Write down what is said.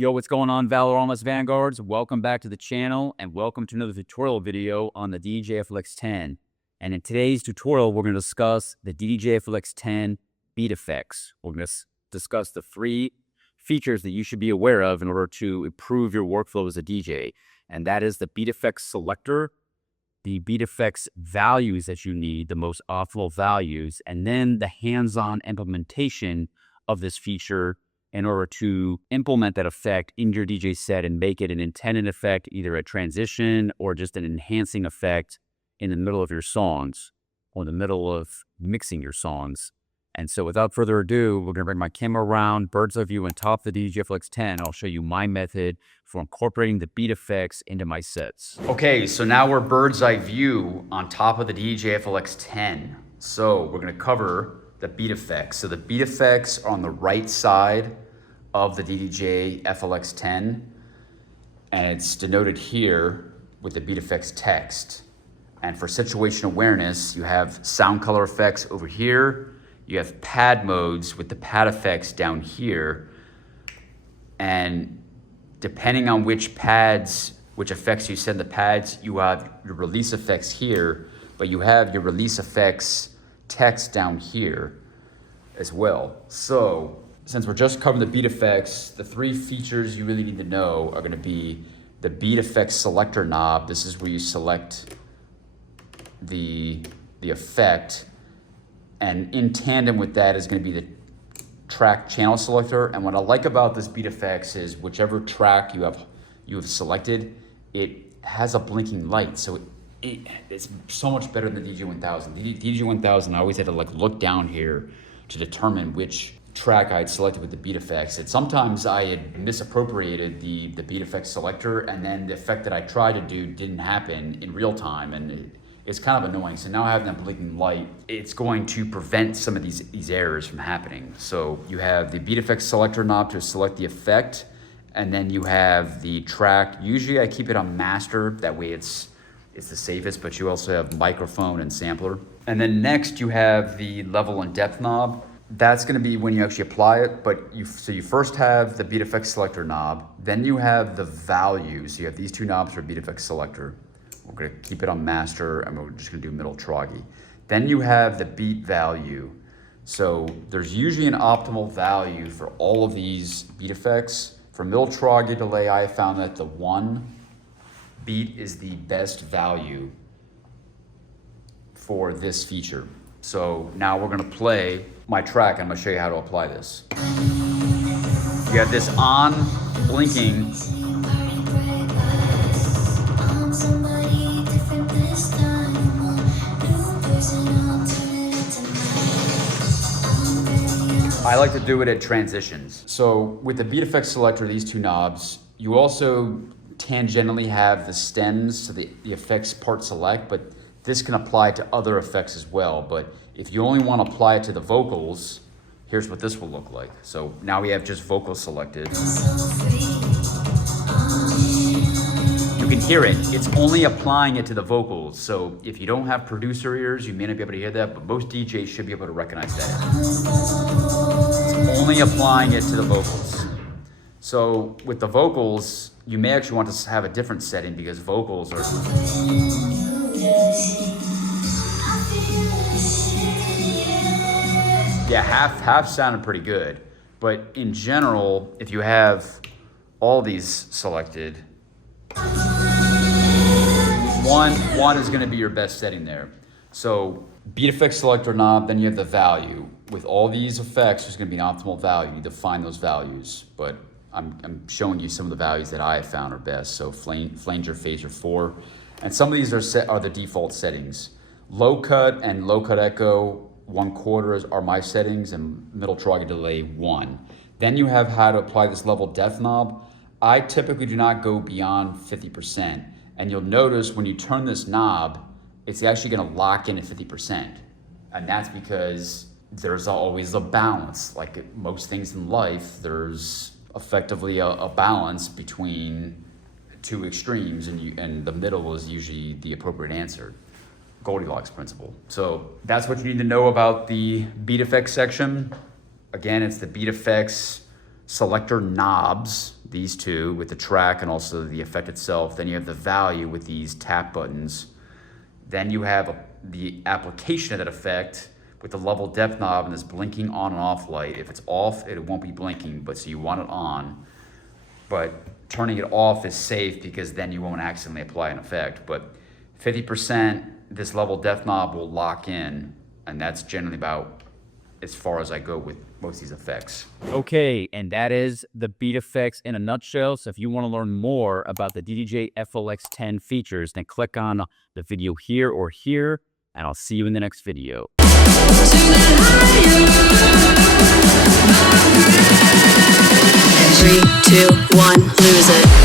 Yo, what's going on, Valoramous Vanguards? Welcome back to the channel and welcome to another tutorial video on the DDJ-FLX10. And in today's tutorial, we're going to discuss the DDJ-FLX10 Beat FX. We're going to discuss the 3 features that you should be aware of in order to improve your workflow as a DJ. And that is the Beat FX selector, the Beat FX values that you need, the most optimal values, and then the hands-on implementation of this feature in order to implement that effect in your DJ set and make it an intended effect, either a transition or just an enhancing effect in the middle of your songs or in the middle of mixing your songs. And so without further ado, we're going to bring my camera around, bird's eye view on top of the DDJ-FLX10. I'll show you my method for incorporating the beat effects into my sets. Okay, so now we're bird's eye view on top of the DDJ-FLX10. So we're going to cover the beat effects. So the beat effects are on the right side of the DDJ-FLX10, and it's denoted here with the beat effects text. And for situation awareness, you have sound color effects over here. You have pad modes with the pad effects down here. And depending on which effects you send the pads, you have your release effects here, but you have your release effects text down here as well. So since we're just covering the beat effects, the 3 features you really need to know are going to be the beat effects selector knob. This is where you select the effect, and in tandem with that is going to be the track channel selector. And what I like about this beat effects is whichever track you have selected, it has a blinking light, so it's so much better than the DJ-1000. DJ-1000, I always had to look down here to determine which track I had selected with the beat effects. And sometimes I had misappropriated the beat effects selector, and then the effect that I tried to do didn't happen in real time, and it's kind of annoying. So now having that blinking light, it's going to prevent some of these errors from happening. So you have the beat effects selector knob to select the effect, and then you have the track. Usually I keep it on master, that way it's the safest, but you also have microphone and sampler. And then next you have the level and depth knob. That's going to be when you actually apply it, so you first have the beat effects selector knob, then you have the values. So you have these 2 knobs for beat effects selector. We're going to keep it on master, and we're just going to do middle troggy. Then you have the beat value. So there's usually an optimal value for all of these beat effects. For middle troggy delay, I have found that the 1 beat is the best value for this feature. So now we're gonna play my track, and I'm gonna show you how to apply this. You have this on, blinking. I like to do it at transitions. So with the beat effects selector, these 2 knobs, you also tangentially have the stems to the effects part select, but this can apply to other effects as well. But if you only want to apply it to the vocals, here's what this will look like. So now we have just vocals selected. You can hear it. It's only applying it to the vocals. So if you don't have producer ears, you may not be able to hear that, but most DJs should be able to recognize that. It's only applying it to the vocals. So with the vocals, you may actually want to have a different setting, because vocals are... Yeah, half sounded pretty good. But in general, if you have all these selected, one is going to be your best setting there. So beat effects selector knob, then you have the value. With all these effects, there's going to be an optimal value. You need to find those values, but I'm showing you some of the values that I have found are best. So flanger, phaser 4, and some of these are the default settings. Low cut and low cut echo 1/4 are my settings, and middle troggy delay 1. Then you have how to apply this level depth knob. I typically do not go beyond 50%, and you'll notice when you turn this knob, it's actually going to lock in at 50%, and that's because there's always a balance. Like most things in life, there's effectively a balance between 2 extremes, and the middle is usually the appropriate answer. Goldilocks principle. So that's what you need to know about the beat effects section. Again, it's the beat effects selector knobs, these two with the track and also the effect itself. Then you have the value with these tap buttons. Then you have the application of that effect with the level depth knob and this blinking on and off light. If it's off, it won't be blinking, but so you want it on. But turning it off is safe because then you won't accidentally apply an effect. But 50%, this level depth knob will lock in, and that's generally about as far as I go with most of these effects. Okay, and that is the Beat FX in a nutshell. So if you want to learn more about the DDJ-FLX10 features, then click on the video here or here, and I'll see you in the next video. 3, 2, 1, lose it.